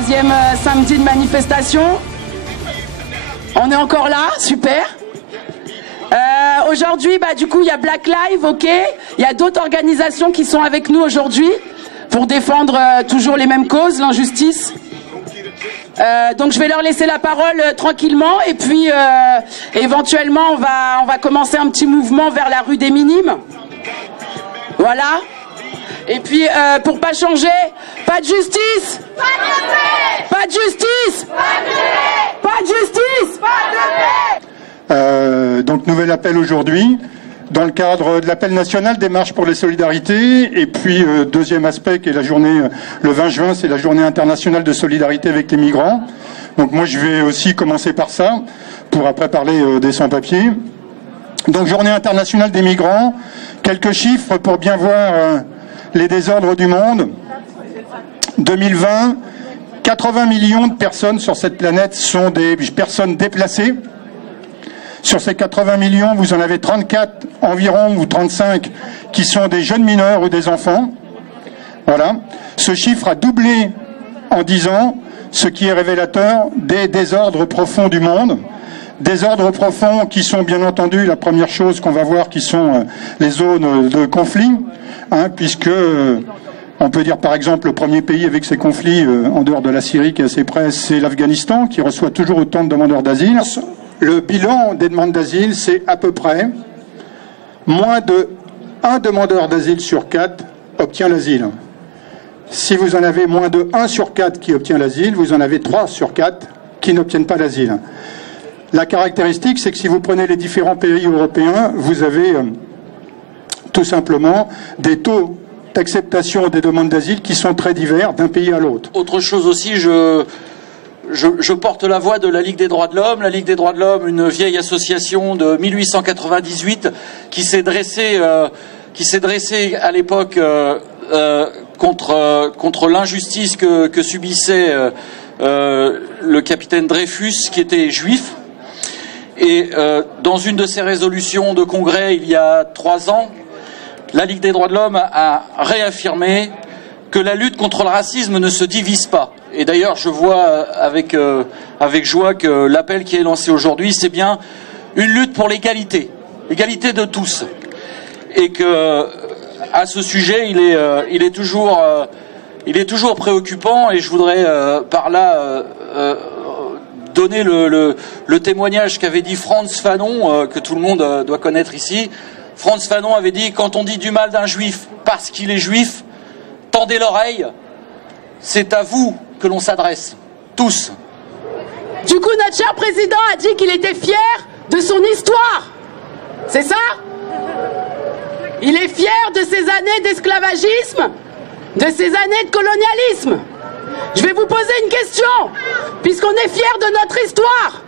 troisième samedi de manifestation. On est encore là, super. Aujourd'hui, du coup, il y a Black Lives, ok. Il y a d'autres organisations qui sont avec nous aujourd'hui pour défendre toujours les mêmes causes, l'injustice. Donc je vais leur laisser la parole tranquillement et puis éventuellement on va commencer un petit mouvement vers la rue des Minimes. Voilà. Et puis pour pas changer, pas de justice, pas de paix, pas de justice, pas de paix, pas de justice, pas de paix. Donc nouvel appel aujourd'hui dans le cadre de l'appel national des marches pour les solidarités, et puis deuxième aspect qui est la journée, le 20 juin, c'est la journée internationale de solidarité avec les migrants. Donc moi je vais aussi commencer par ça, pour après parler des sans-papiers. Donc journée internationale des migrants, quelques chiffres pour bien voir les désordres du monde. 2020, 80 millions de personnes sur cette planète sont des personnes déplacées. Sur ces 80 millions, vous en avez 34 environ, ou 35, qui sont des jeunes mineurs ou des enfants. Voilà. Ce chiffre a doublé en 10 ans, ce qui est révélateur des désordres profonds du monde. Désordres profonds qui sont bien entendu la première chose qu'on va voir, qui sont les zones de conflit, puisque on peut dire par exemple le premier pays avec ces conflits en dehors de la Syrie qui est assez près, c'est l'Afghanistan, qui reçoit toujours autant de demandeurs d'asile. Le bilan des demandes d'asile, c'est à peu près moins de 1 demandeur d'asile sur 4 obtient l'asile. Si vous en avez moins de 1 sur 4 qui obtient l'asile, vous en avez 3 sur 4 qui n'obtiennent pas l'asile. La caractéristique, c'est que si vous prenez les différents pays européens, vous avez tout simplement des taux d'acceptation des demandes d'asile qui sont très divers d'un pays à l'autre. Autre chose aussi, je porte la voix de la Ligue des droits de l'homme. La Ligue des droits de l'homme, une vieille association de 1898 qui s'est dressée à l'époque contre l'injustice que subissait le capitaine Dreyfus, qui était juif. Et dans une de ses résolutions de congrès il y a 3 ans, la Ligue des droits de l'homme a réaffirmé que la lutte contre le racisme ne se divise pas. Et d'ailleurs, je vois avec joie que l'appel qui est lancé aujourd'hui, c'est bien une lutte pour l'égalité, l'égalité de tous. Et que, à ce sujet, il est toujours préoccupant. Et je voudrais par là donner le témoignage qu'avait dit Frantz Fanon, que tout le monde doit connaître ici. Frantz Fanon avait dit: quand on dit du mal d'un juif parce qu'il est juif, tendez l'oreille, c'est à vous que l'on s'adresse, tous. Du coup, notre cher président a dit qu'il était fier de son histoire. C'est ça? Il est fier de ses années d'esclavagisme, de ses années de colonialisme. Je vais vous poser une question, puisqu'on est fier de notre histoire.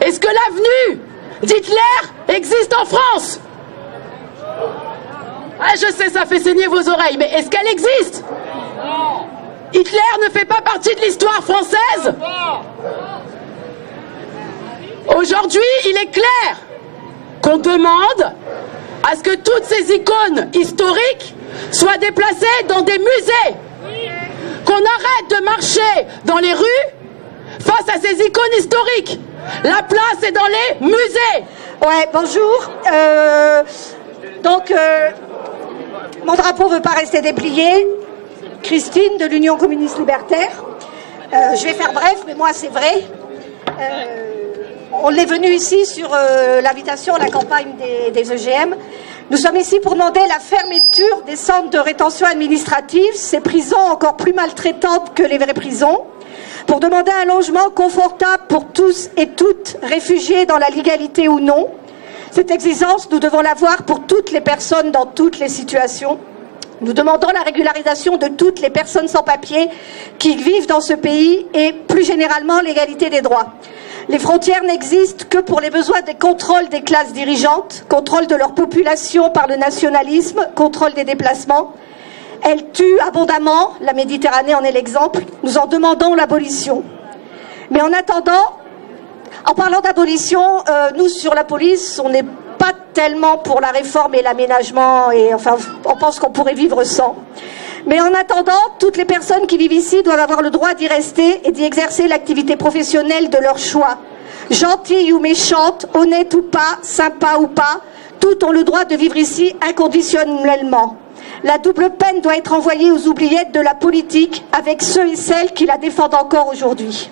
Est-ce que l'avenue d'Hitler existe en France? Ah, je sais, ça fait saigner vos oreilles, mais est-ce qu'elle existe? Hitler ne fait pas partie de l'histoire française? Aujourd'hui, il est clair qu'on demande à ce que toutes ces icônes historiques soient déplacées dans des musées. Qu'on arrête de marcher dans les rues face à ces icônes historiques. La place est dans les musées. Ouais, bonjour. Mon drapeau ne veut pas rester déplié. Christine de l'Union communiste libertaire. Je vais faire bref, mais moi c'est vrai. On est venu ici sur l'invitation à la campagne des EGM. Nous sommes ici pour demander la fermeture des centres de rétention administrative, ces prisons encore plus maltraitantes que les vraies prisons, pour demander un logement confortable pour tous et toutes, réfugiés dans la légalité ou non. Cette exigence, nous devons l'avoir pour toutes les personnes dans toutes les situations. Nous demandons la régularisation de toutes les personnes sans papier qui vivent dans ce pays et plus généralement l'égalité des droits. Les frontières n'existent que pour les besoins des contrôles des classes dirigeantes, contrôle de leur population par le nationalisme, contrôle des déplacements. Elles tuent abondamment, la Méditerranée en est l'exemple. Nous en demandons l'abolition. Mais en attendant, en parlant d'abolition, nous sur la police, on n'est pas tellement pour la réforme et l'aménagement, et enfin on pense qu'on pourrait vivre sans. Mais en attendant, toutes les personnes qui vivent ici doivent avoir le droit d'y rester et d'y exercer l'activité professionnelle de leur choix. Gentilles ou méchantes, honnêtes ou pas, sympas ou pas, toutes ont le droit de vivre ici inconditionnellement. La double peine doit être envoyée aux oubliettes de la politique avec ceux et celles qui la défendent encore aujourd'hui.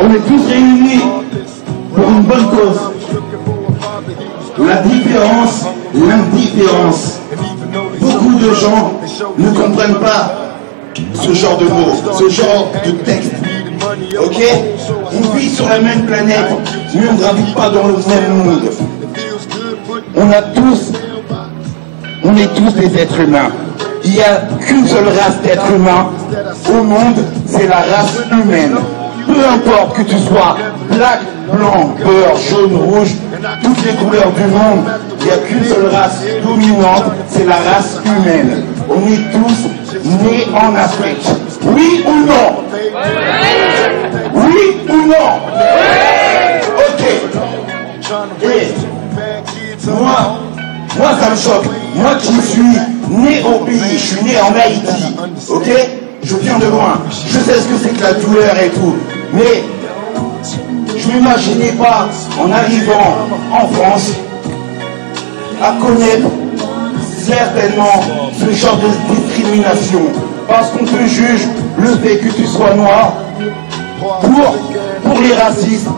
On est tous réunis pour une bonne cause. La différence, l'indifférence. Beaucoup de gens ne comprennent pas ce genre de mots, ce genre de texte. Ok? On vit sur la même planète, mais on ne gravite pas dans le même monde. On est tous des êtres humains. Il n'y a qu'une seule race d'êtres humains au monde, c'est la race humaine. Peu importe que tu sois black, blanc, beurre, jaune, rouge, toutes les couleurs du monde, il n'y a qu'une seule race dominante, c'est la race humaine. On est tous nés en Afrique. Oui ou non? Oui ou non? Ok. Et moi ça me choque. Moi qui suis né au pays, je suis né en Haïti. Ok? Je viens de loin. Je sais ce que c'est que la douleur et tout. Mais je ne m'imaginais pas, en arrivant en France, à connaître certainement ce genre de discrimination. Parce qu'on te juge le fait que tu sois noir pour les racistes,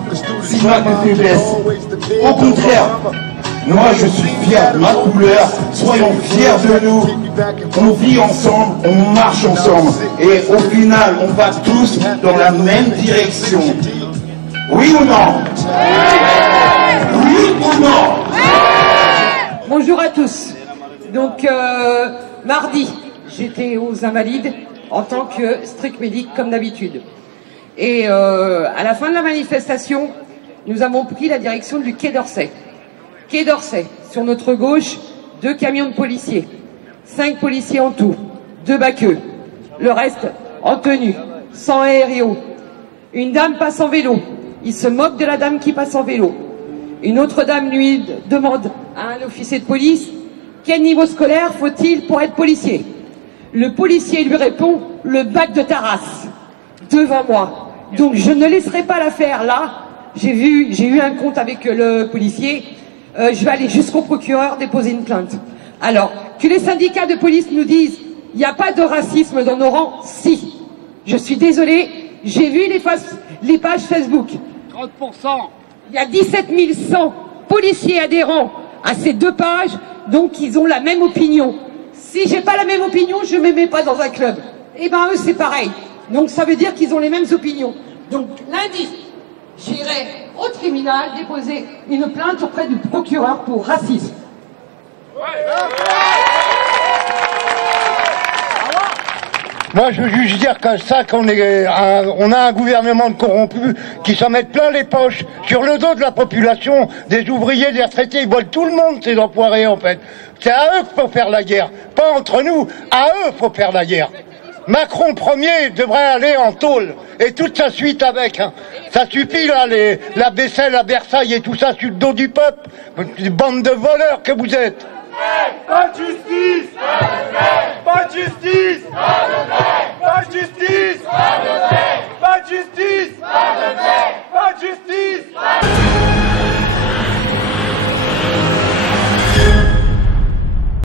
sinon que tu baisses. Au contraire, moi je suis fier de ma couleur, soyons fiers de nous. On vit ensemble, on marche ensemble, et au final, on va tous dans la même direction. Oui ou non? Oui ou non? Bonjour à tous. Donc, mardi, j'étais aux Invalides en tant que strict médic, comme d'habitude. Et à la fin de la manifestation, nous avons pris la direction du Quai d'Orsay. Quai d'Orsay, sur notre gauche, 2 camions de policiers. 5 policiers en tout, 2 baqueux, le reste en tenue, sans aério. Une dame passe en vélo, il se moque de la dame qui passe en vélo. Une autre dame lui demande à un officier de police quel niveau scolaire faut-il pour être policier. Le policier lui répond le bac de ta race, devant moi. Donc je ne laisserai pas l'affaire là. J'ai eu un compte avec le policier. Je vais aller jusqu'au procureur déposer une plainte. Alors, que les syndicats de police nous disent il n'y a pas de racisme dans nos rangs, si. Je suis désolée, j'ai vu les pages Facebook. 30%. Il y a 17 100 policiers adhérents à ces 2 pages, donc ils ont la même opinion. Si j'ai pas la même opinion, je ne me mets pas dans un club. Eh ben eux c'est pareil. Donc ça veut dire qu'ils ont les mêmes opinions. Donc lundi, j'irai au tribunal déposer une plainte auprès du procureur pour racisme. Moi, je veux juste dire que ça, on a un gouvernement de corrompus qui s'en mettent plein les poches sur le dos de la population, des ouvriers, des retraités. Ils volent tout le monde, ces enfoirés, en fait. C'est à eux qu'il faut faire la guerre, pas entre nous. À eux, faut faire la guerre. Macron premier devrait aller en tôle et toute sa suite avec. Hein. Ça suffit là, la vaisselle à Versailles et tout ça sur le dos du peuple. Une bande de voleurs que vous êtes. Pas de justice! Pas de justice! Pas de justice! Pas de justice!